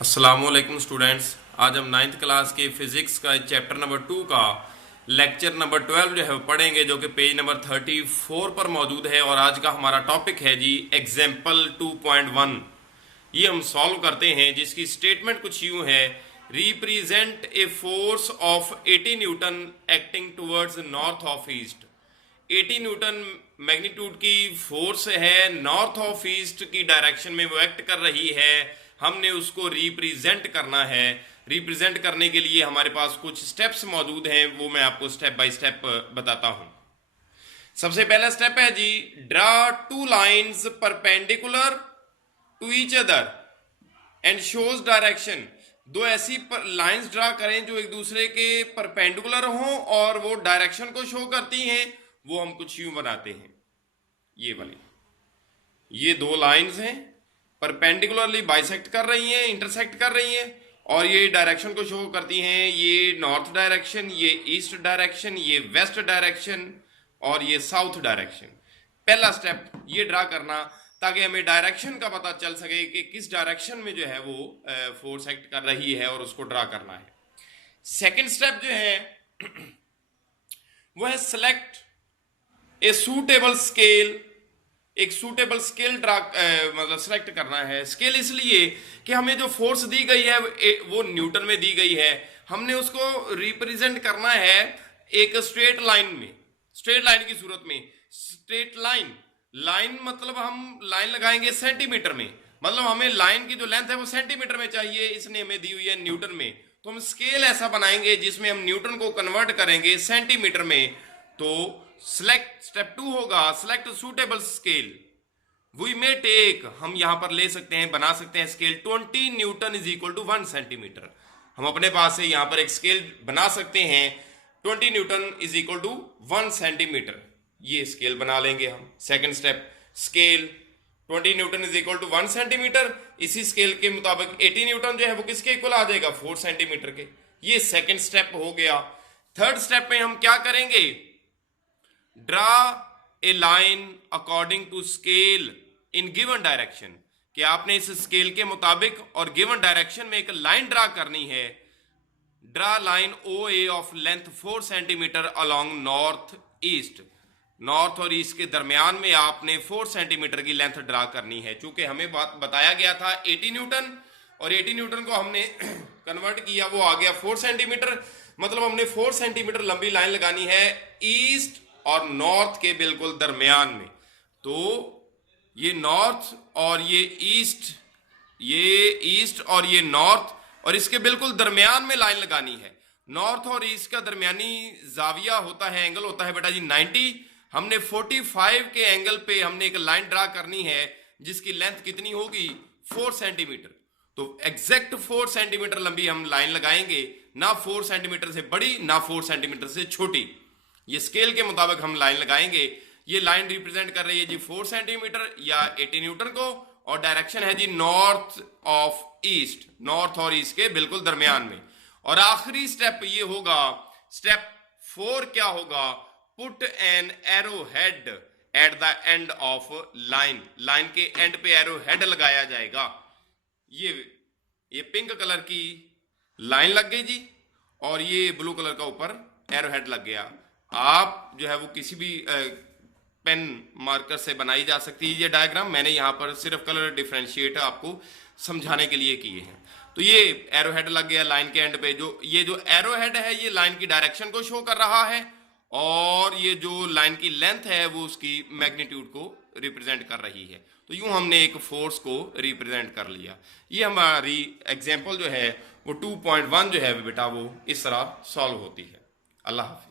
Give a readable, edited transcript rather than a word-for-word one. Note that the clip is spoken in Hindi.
अस्सलामुअलैकुम स्टूडेंट्स। आज हम नाइन्थ क्लास के फिजिक्स का चैप्टर नंबर 2 का लेक्चर नंबर 12 जो है वो पढ़ेंगे, जो कि पेज नंबर 34 पर मौजूद है। और आज का हमारा टॉपिक है जी एग्जाम्पल 2.1। ये हम सॉल्व करते हैं, जिसकी स्टेटमेंट कुछ यूं है: represent a force of 80 Newton acting towards north of east. 80 Newton magnitude की फोर्स है, नॉर्थ ऑफ ईस्ट की डायरेक्शन में वो एक्ट कर रही है। हमने उसको रिप्रेजेंट करना है। रिप्रेजेंट करने के लिए हमारे पास कुछ स्टेप्स मौजूद हैं, वो मैं आपको स्टेप बाय स्टेप बताता हूं। सबसे पहला स्टेप है जी, draw two lines perpendicular to each other and shows direction. दो ऐसी लाइंस ड्रा करें जो एक दूसरे के परपेंडिकुलर हों और वो डायरेक्शन को शो करती हैं। वो हम कुछ यूं बनाते हैं, ये वाली, ये दो लाइंस हैं, परपेंडिकुलरली बाइसेक्ट कर रही हैं, इंटरसेक्ट कर रही हैं, और ये डायरेक्शन को शो करती हैं। ये नॉर्थ डायरेक्शन, ये ईस्ट डायरेक्शन, ये वेस्ट डायरेक्शन और ये साउथ डायरेक्शन। पहला स्टेप ये ड्रा करना, ताकि हमें डायरेक्शन का पता चल सके कि किस डायरेक्शन में जो है वो फोर्स एक्ट कर रही है, और उसको ड्रा करना है। सेकेंड स्टेप जो है वो है सेलेक्ट ए सूटेबल स्केल। एक सूटेबल स्केल ड्रा मतलब सेलेक्ट करना है। स्केल इसलिए कि हमें जो फोर्स दी गई है वो न्यूटन में दी गई है। हमने उसको रिप्रेजेंट करना है एक स्ट्रेट लाइन में, स्ट्रेट लाइन की सूरत में। स्ट्रेट लाइन, लाइन मतलब हम लाइन लगाएंगे सेंटीमीटर में, मतलब हमें लाइन की जो लेंथ है वो सेंटीमीटर में चाहिए, इसने हमें दी हुई है न्यूटन में। तो हम स्केल ऐसा बनाएंगे जिसमें हम न्यूटन को कन्वर्ट करेंगे सेंटीमीटर में। तो सिलेक्ट, स्टेप 2 होगा select suitable scale. We may take, हम यहां पर ले सकते हैं, बना सकते हैं scale 20 newton is equal to 1 centimetre. हम अपने पास से यहां पर एक स्केल बना सकते हैं 20 newton is equal to 1 centimetre. ये स्केल बना लेंगे हम। Second step, scale 20 newton is equal to 1 centimetre. इसी स्केल के मुताबिक 80 न्यूटन जो है वो किसके इक्वल आ जाएगा, 4 सेंटीमीटर के। ये सेकंड स्टेप हो गया। थर्ड स्टेप में हम क्या करेंगे, draw a line according to scale in given direction. कि आपने इस स्केल के मुताबिक और गिवन डायरेक्शन में एक लाइन ड्रा करनी है। Draw line O A of length 4 centimetre along north east. North और ईस्ट के दरमियान में आपने 4 सेंटीमीटर की लेंथ ड्रा करनी है। चूंकि हमें बताया गया था 80 न्यूटन, और 80 न्यूटन को हमने कन्वर्ट किया, वो आ गया 4 सेंटीमीटर। मतलब हमने 4 सेंटीमीटर लंबी लाइन लगानी है ईस्ट और नॉर्थ के बिल्कुल दरमियान में। तो ये नॉर्थ और ये ईस्ट, ये ईस्ट और ये नॉर्थ, और इसके बिल्कुल दरमियान में लाइन लगानी है। नॉर्थ और ईस्ट का दरमियानी जाविया होता है, एंगल होता है बेटा जी 90। हमने 45 के एंगल पे हमने एक लाइन ड्रा करनी है, जिसकी लेंथ कितनी होगी, 4 सेंटीमीटर। तो एग्जैक्ट 4 सेंटीमीटर लंबी हम लाइन लगाएंगे, ना 4 सेंटीमीटर से बड़ी ना 4 सेंटीमीटर से छोटी। ये स्केल के मुताबिक हम लाइन लगाएंगे। ये लाइन रिप्रेजेंट कर रही है जी 4 सेंटीमीटर या 80 न्यूटन को, और डायरेक्शन है जी नॉर्थ ऑफ ईस्ट, नॉर्थ और ईस्ट के बिल्कुल दरमियान में। और आखिरी स्टेप ये होगा, स्टेप 4 क्या होगा, put an arrow head at the end of line. Line के एंड पे एरो हेड लगाया जाएगा। ये पिंक कलर की लाइन लग गई जी, और ये ब्लू कलर का ऊपर एरो हेड लग गया। आप जो है वो किसी भी पेन मार्कर से बनाई जा सकती है ये डायग्राम। मैंने यहाँ पर सिर्फ कलर डिफरेंशिएट आपको समझाने के लिए किए हैं। तो ये एरो हेड लग गया लाइन के एंड पे। ये जो एरो हेड है ये लाइन की डायरेक्शन को शो कर रहा है, और ये जो लाइन की लेंथ है वो उसकी मैग्नीट्यूड को रिप्रेजेंट कर रही है। तो यूं हमने एक फोर्स को रिप्रेजेंट कर लिया। ये हमारी एग्जाम्पल जो है वो 2.1 जो है बेटा वो इस तरह सॉल्व होती है। अल्लाह हाफिज।